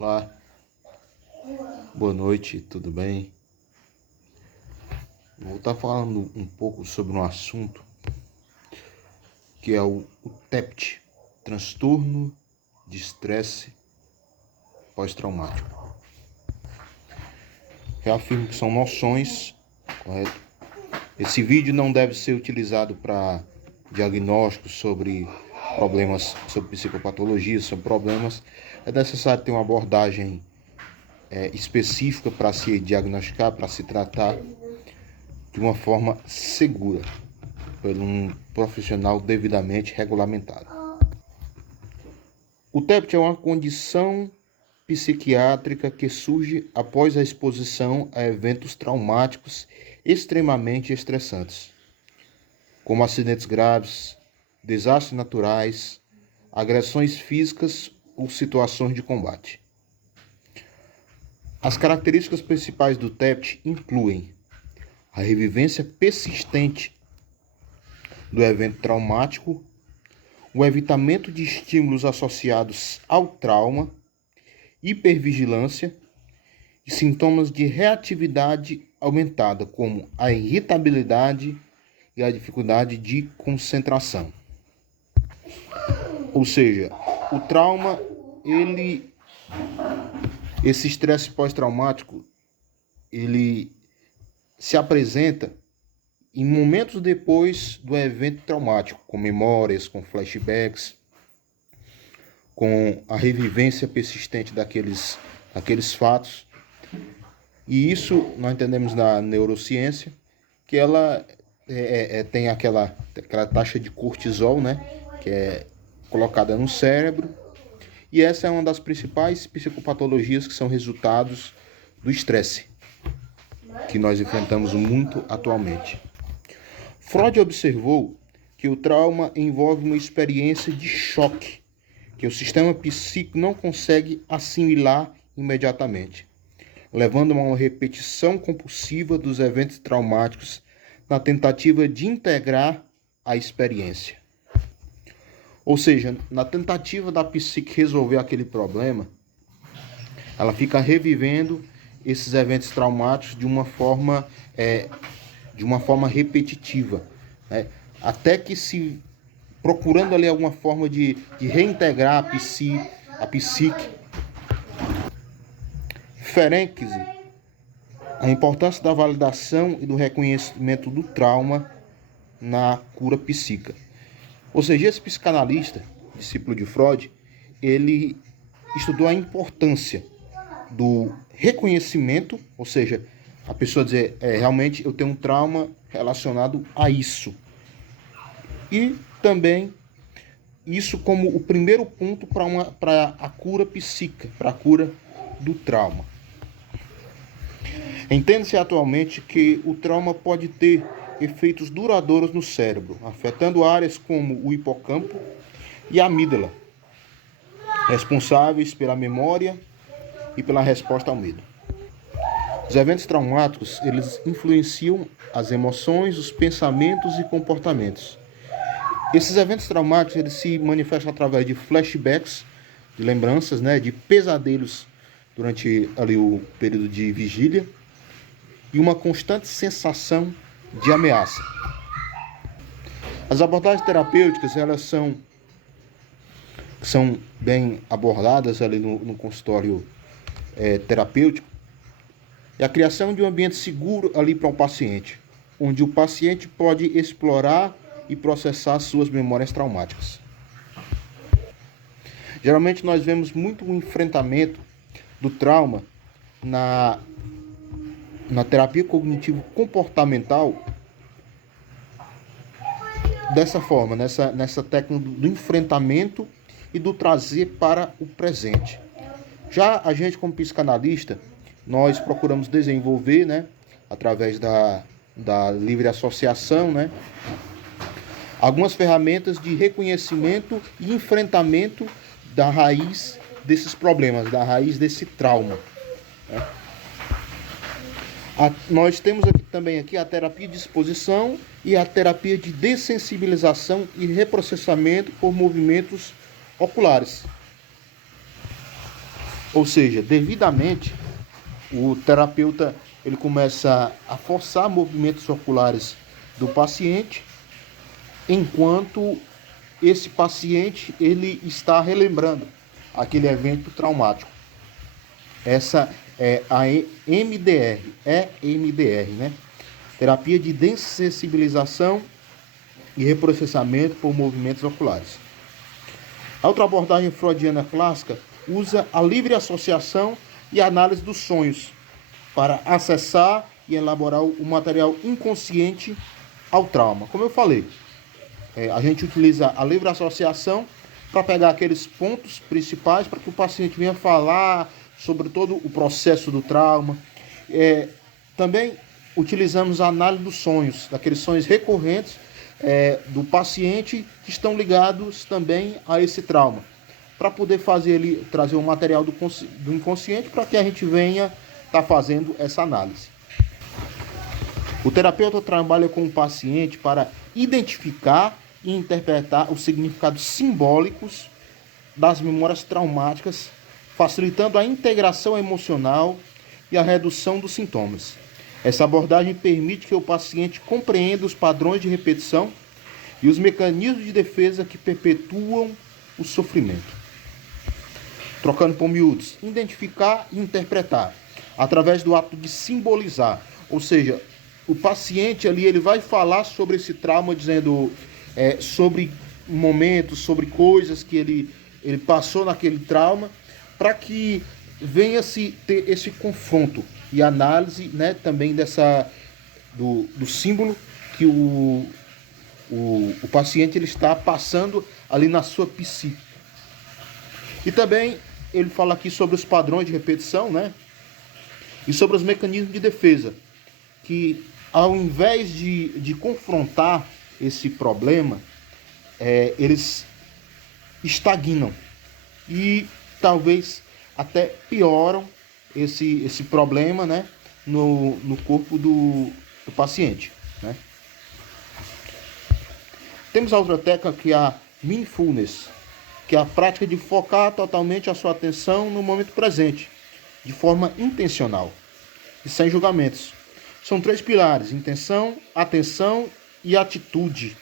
Olá, boa noite, tudo bem? Vou estar falando um pouco sobre um assunto que é o TEPT, transtorno de estresse pós-traumático. Reafirmo que são noções, correto? Esse vídeo não deve ser utilizado para diagnóstico sobre problemas, sobre psicopatologias, sobre problemas. É necessário ter uma abordagem específica para se diagnosticar, para se tratar de uma forma segura, por um profissional devidamente regulamentado. O TEPT é uma condição psiquiátrica que surge após a exposição a eventos traumáticos extremamente estressantes, como acidentes graves, desastres naturais, agressões físicas ou situações de combate. As características principais do TEPT incluem a revivência persistente do evento traumático, o evitamento de estímulos associados ao trauma, hipervigilância e sintomas de reatividade aumentada, como a irritabilidade e a dificuldade de concentração. Ou seja, o trauma, esse estresse pós-traumático, ele se apresenta em momentos depois do evento traumático, com memórias, com flashbacks, com a revivência persistente daqueles fatos. E isso nós entendemos na neurociência, que ela tem aquela taxa de cortisol, né, que é colocada no cérebro. E essa é uma das principais psicopatologias que são resultados do estresse, que nós enfrentamos muito atualmente. Freud observou que o trauma envolve uma experiência de choque, que o sistema psíquico não consegue assimilar imediatamente, levando a uma repetição compulsiva dos eventos traumáticos na tentativa de integrar a experiência. Ou seja, na tentativa da psique resolver aquele problema, ela fica revivendo esses eventos traumáticos de uma forma repetitiva, né? Até que se procurando ali alguma forma de reintegrar a psique. Ferenczi, a importância da validação e do reconhecimento do trauma na cura psíquica. Ou seja, esse psicanalista, discípulo de Freud, ele estudou a importância do reconhecimento, ou seja, a pessoa dizer, realmente eu tenho um trauma relacionado a isso. E também isso como o primeiro ponto para a cura psíquica, para a cura do trauma. Entende-se atualmente que o trauma pode ter efeitos duradouros no cérebro, afetando áreas como o hipocampo e a amígdala, responsáveis pela memória e pela resposta ao medo. Os eventos traumáticos, eles influenciam as emoções, os pensamentos e comportamentos. Esses eventos traumáticos, eles se manifestam através de flashbacks, de lembranças, né, de pesadelos durante ali o período de vigília e uma constante sensação de ameaça. As abordagens terapêuticas, elas são bem abordadas ali no consultório terapêutico, e a criação de um ambiente seguro ali para o paciente, onde o paciente pode explorar e processar suas memórias traumáticas. Geralmente nós vemos muito o enfrentamento do trauma na terapia cognitivo-comportamental dessa forma, nessa técnica do enfrentamento e do trazer para o presente. Já a gente, como psicanalista, nós procuramos desenvolver, né, através da livre associação, né, algumas ferramentas de reconhecimento e enfrentamento da raiz desses problemas, da raiz desse trauma, né? Nós temos também a terapia de exposição e a terapia de dessensibilização e reprocessamento por movimentos oculares. Ou seja, devidamente, o terapeuta ele começa a forçar movimentos oculares do paciente, enquanto esse paciente ele está relembrando aquele evento traumático. Essa é a EMDR, né? Terapia de dessensibilização e reprocessamento por movimentos oculares. A outra abordagem freudiana clássica usa a livre associação e análise dos sonhos para acessar e elaborar o material inconsciente ao trauma. Como eu falei, a gente utiliza a livre associação para pegar aqueles pontos principais para que o paciente venha falar sobre todo o processo do trauma. Também utilizamos a análise dos sonhos, daqueles sonhos recorrentes do paciente que estão ligados também a esse trauma, para poder fazer ele trazer um material do inconsciente para que a gente venha estar fazendo essa análise. O terapeuta trabalha com o paciente para identificar e interpretar os significados simbólicos das memórias traumáticas, facilitando a integração emocional e a redução dos sintomas. Essa abordagem permite que o paciente compreenda os padrões de repetição e os mecanismos de defesa que perpetuam o sofrimento. Trocando por miúdos, identificar e interpretar através do ato de simbolizar, ou seja, o paciente ali ele vai falar sobre esse trauma, dizendo sobre momentos, sobre coisas que ele passou naquele trauma, para que venha-se ter esse confronto e análise, né, também do símbolo que o paciente ele está passando ali na sua psique. E também ele fala aqui sobre os padrões de repetição, né, e sobre os mecanismos de defesa, que ao invés de confrontar esse problema, eles estagnam e talvez até pioram esse problema, né, no corpo do paciente, né. Temos a outra técnica que é a mindfulness, que é a prática de focar totalmente a sua atenção no momento presente, de forma intencional e sem julgamentos. São 3 pilares: intenção, atenção e atitude.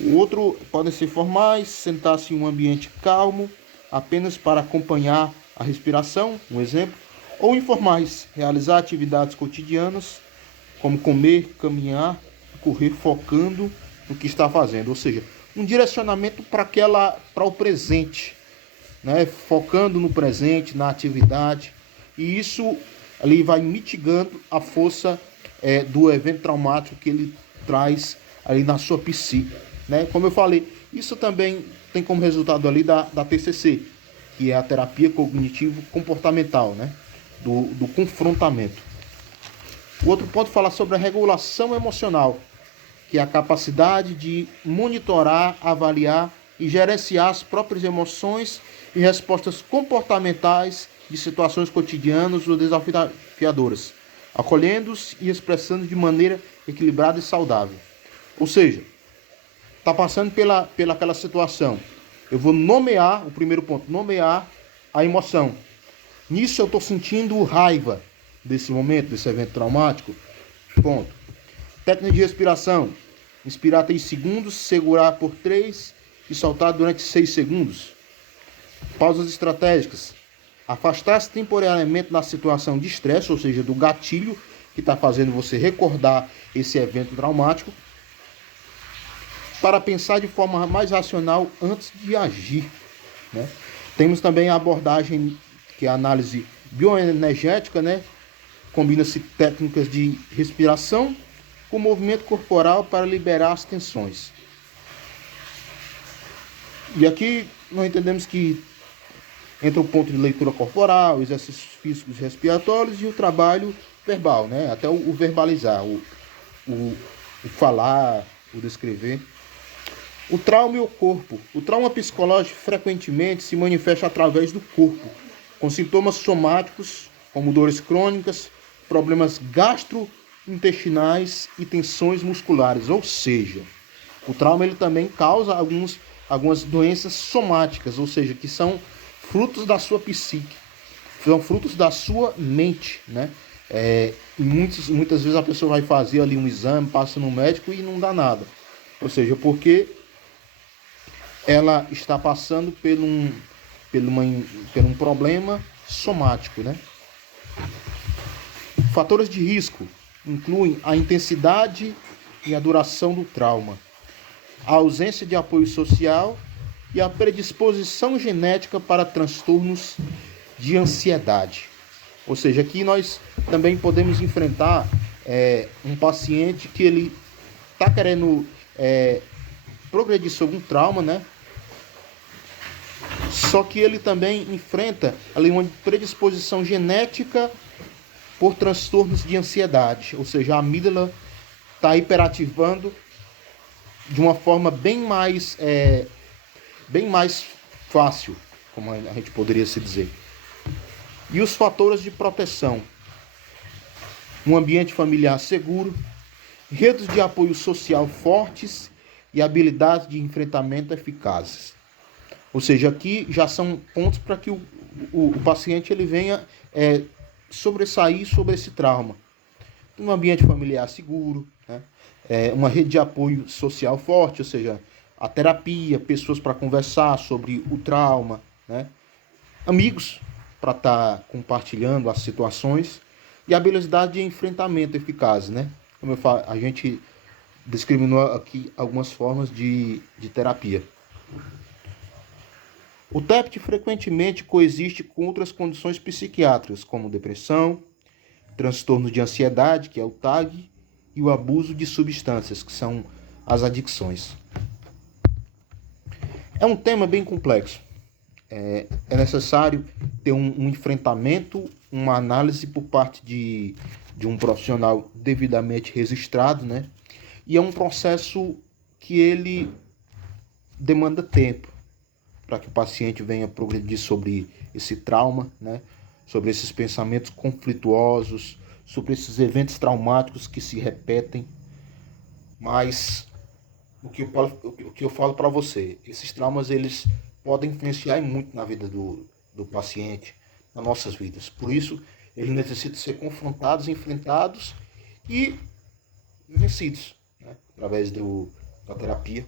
O outro podem ser formais, sentar-se em um ambiente calmo, apenas para acompanhar a respiração, um exemplo, ou informais, realizar atividades cotidianas, como comer, caminhar, correr, focando no que está fazendo, ou seja, um direcionamento para o presente, né? Focando no presente, na atividade, e isso ali vai mitigando a força do evento traumático que ele traz ali na sua psique, né? Como eu falei, isso também tem como resultado ali da TCC, que é a terapia cognitivo-comportamental, né? Do confrontamento. O outro ponto fala sobre a regulação emocional, que é a capacidade de monitorar, avaliar e gerenciar as próprias emoções e respostas comportamentais de situações cotidianas ou desafiadoras, acolhendo-os e expressando de maneira equilibrada e saudável. Ou seja, está passando pela aquela situação. Eu vou nomear, o primeiro ponto, nomear a emoção. Nisso eu estou sentindo raiva desse momento, desse evento traumático. Ponto. Técnica de respiração. Inspirar 3 segundos, segurar por 3 e soltar durante 6 segundos. Pausas estratégicas. Afastar-se temporariamente da situação de estresse, ou seja, do gatilho que está fazendo você recordar esse evento traumático, para pensar de forma mais racional antes de agir, né? Temos também a abordagem que é a análise bioenergética, né? Combina-se técnicas de respiração com movimento corporal para liberar as tensões. E aqui nós entendemos que entra o ponto de leitura corporal, exercícios físicos respiratórios e o trabalho verbal, né? Até o verbalizar, o falar, o descrever. O trauma e o corpo. O trauma psicológico frequentemente se manifesta através do corpo, com sintomas somáticos, como dores crônicas, problemas gastrointestinais e tensões musculares. Ou seja, o trauma ele também causa alguns algumas doenças somáticas, ou seja, que são frutos da sua psique, são frutos da sua mente, né? Muitas vezes a pessoa vai fazer ali um exame, passa no médico e não dá nada. Ou seja, porque ela está passando por um problema somático, né? Fatores de risco incluem a intensidade e a duração do trauma, a ausência de apoio social e a predisposição genética para transtornos de ansiedade. Ou seja, aqui nós também podemos enfrentar um paciente que ele está querendo progredir sobre um trauma, né? Só que ele também enfrenta ali uma predisposição genética por transtornos de ansiedade, ou seja, a amígdala está hiperativando de uma forma bem mais fácil, como a gente poderia se dizer. E os fatores de proteção: um ambiente familiar seguro, redes de apoio social fortes e habilidades de enfrentamento eficazes. Ou seja, aqui já são pontos para que o paciente ele venha sobressair sobre esse trauma. Um ambiente familiar seguro, né? Uma rede de apoio social forte, ou seja, a terapia, pessoas para conversar sobre o trauma, né? Amigos para estar compartilhando as situações e habilidade de enfrentamento eficaz, né? Como eu falo, a gente discriminou aqui algumas formas de terapia. O TEPT frequentemente coexiste com outras condições psiquiátricas, como depressão, transtorno de ansiedade, que é o TAG, e o abuso de substâncias, que são as adicções. É um tema bem complexo. É necessário ter um enfrentamento, uma análise por parte de um profissional devidamente registrado, né? E é um processo que ele demanda tempo para que o paciente venha progredir sobre esse trauma, né? Sobre esses pensamentos conflituosos, sobre esses eventos traumáticos que se repetem. Mas o que eu falo para você, esses traumas eles podem influenciar muito na vida do paciente, nas nossas vidas. Por isso, eles necessitam ser confrontados, enfrentados e vencidos, né? Através da terapia.